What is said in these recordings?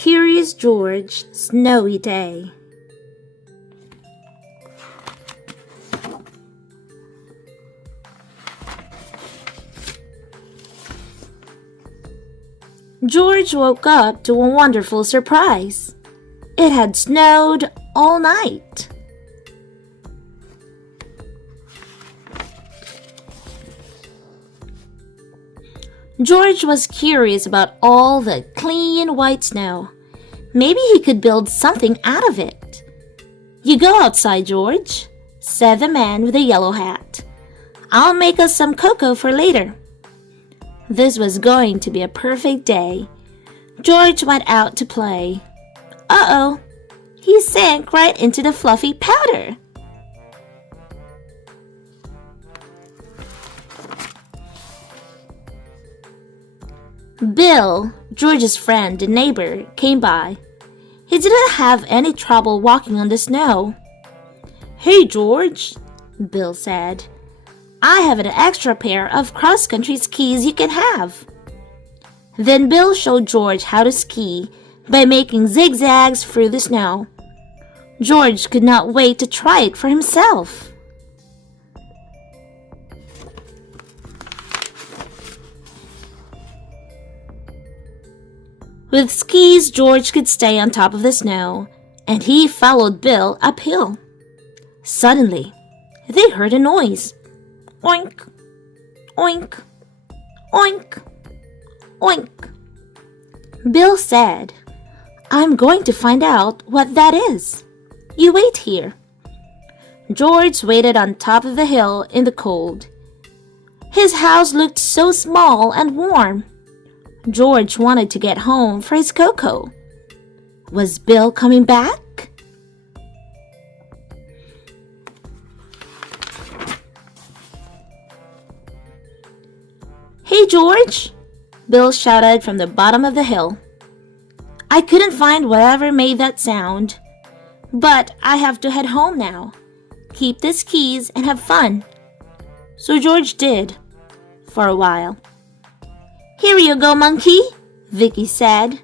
Curious George, Snowy Day. George woke up to a wonderful surprise. It had snowed all night. George was curious about all the clean white snow. Maybe he could build something out of it. "You go outside, George," said the man with the yellow hat. "I'll make us some cocoa for later." This was going to be a perfect day. George went out to play. Uh-oh, he sank right into the fluffy powder. Bill, George's friend and neighbor, came by. He didn't have any trouble walking on the snow. "Hey, George," Bill said. "I have an extra pair of cross-country skis you can have." Then Bill showed George how to ski by making zigzags through the snow. George could not wait to try it for himself. With skis, George could stay on top of the snow, and he followed Bill uphill. Suddenly, they heard a noise. Oink, oink, oink, oink. Bill said, "I'm going to find out what that is. You wait here." George waited on top of the hill in the cold. His house looked so small and warm. George wanted to get home for his cocoa. Was Bill coming back? "Hey, George," Bill shouted from the bottom of the hill. "I couldn't find whatever made that sound, but I have to head home now. Keep the skis and have fun." So George did, for a while. "Here you go, monkey," Vicky said.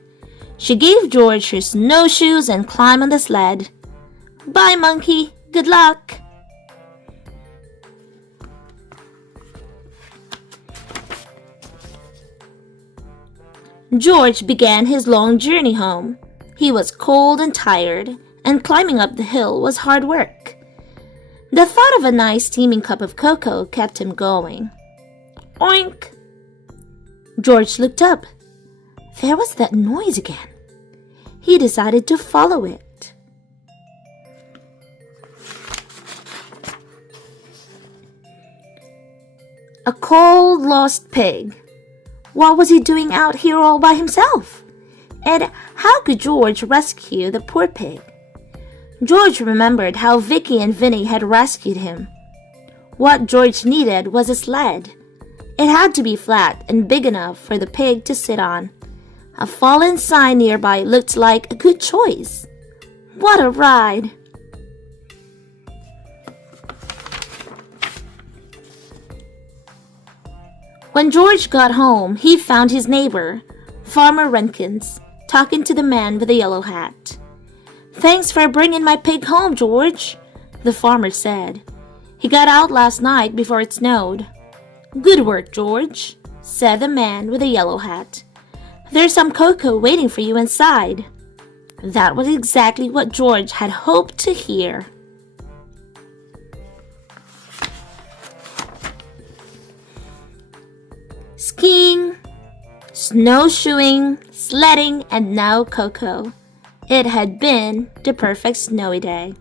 She gave George her snowshoes and climbed on the sled. "Bye, monkey. Good luck." George began his long journey home. He was cold and tired, and climbing up the hill was hard work. The thought of a nice steaming cup of cocoa kept him going. Oink! George looked up. There was that noise again. He decided to follow it. A cold, lost pig. What was he doing out here all by himself? And how could George rescue the poor pig? George remembered how Vicky and Vinny had rescued him. What George needed was a sled. It had to be flat and big enough for the pig to sit on. A fallen sign nearby looked like a good choice. What a ride! When George got home, he found his neighbor, Farmer Renkins, talking to the man with the yellow hat. "Thanks for bringing my pig home, George," the farmer said. "He got out last night before it snowed." "Good work, George," said the man with the yellow hat. "There's some cocoa waiting for you inside." That was exactly what George had hoped to hear. Skiing, snowshoeing, sledding, and now cocoa. It had been the perfect snowy day.